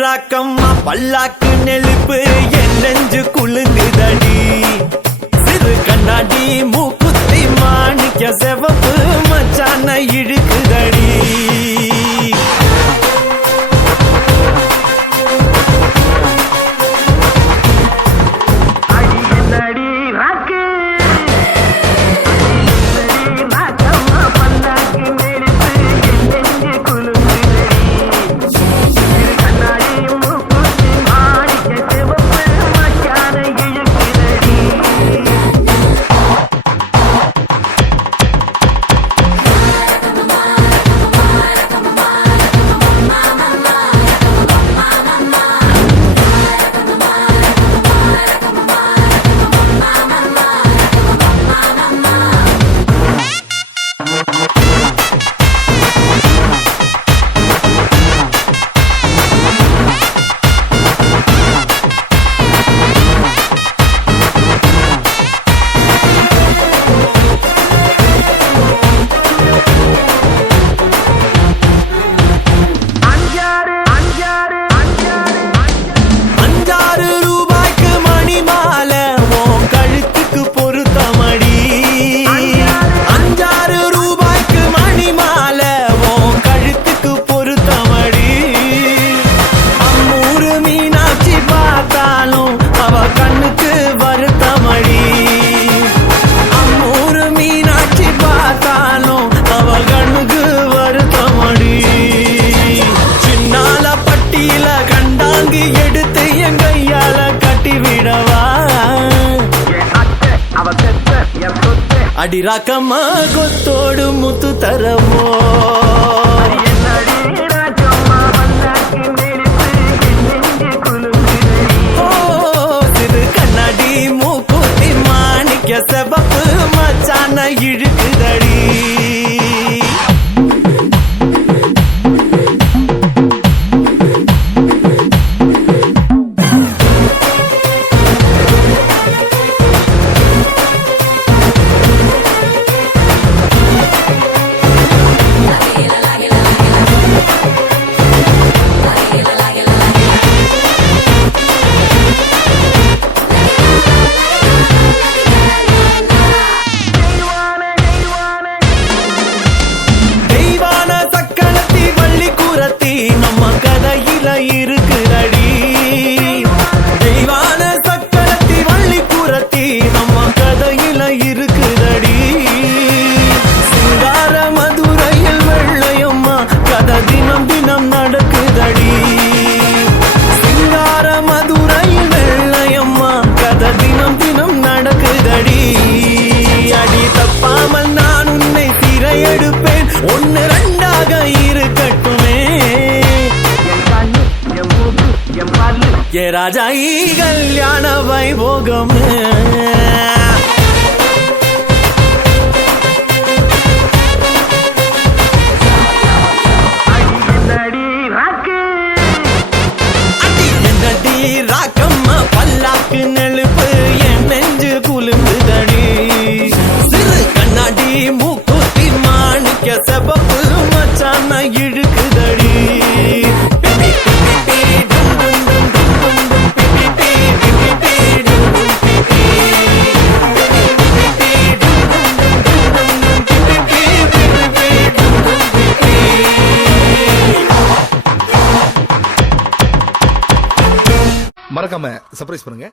ராக்கம்மா பல்லாக்கு நெலுப்பு என் நெஞ்சு குலுங்குதடி சிறு கண்ணாடி மூக்குத்தி மாணிக்க செவப்பு மச்சான இழுக்குதடி அடி ராக்கம்மா கொத்தோடு முத்து தரவோ சிறு கண்ணாடி மூக்குத்தி மாணிக்க செவப்பு மச்சான இழுக்குதடி ஒன்னு ரெண்டாக இருக்கட்டுமே ஏ ராஜா கல்யாண வைபோகம் ராக்கம்மா பல்லாக்கு நெலுப்பு என் நெஞ்சு குலுங்குதடி சிறு கண்ணாடி மூக்குத்தி மாணிக்க செவப்பு மச்சான இழுக்குதடி மறக்காம சர்ப்ரைஸ் பண்ணுங்க.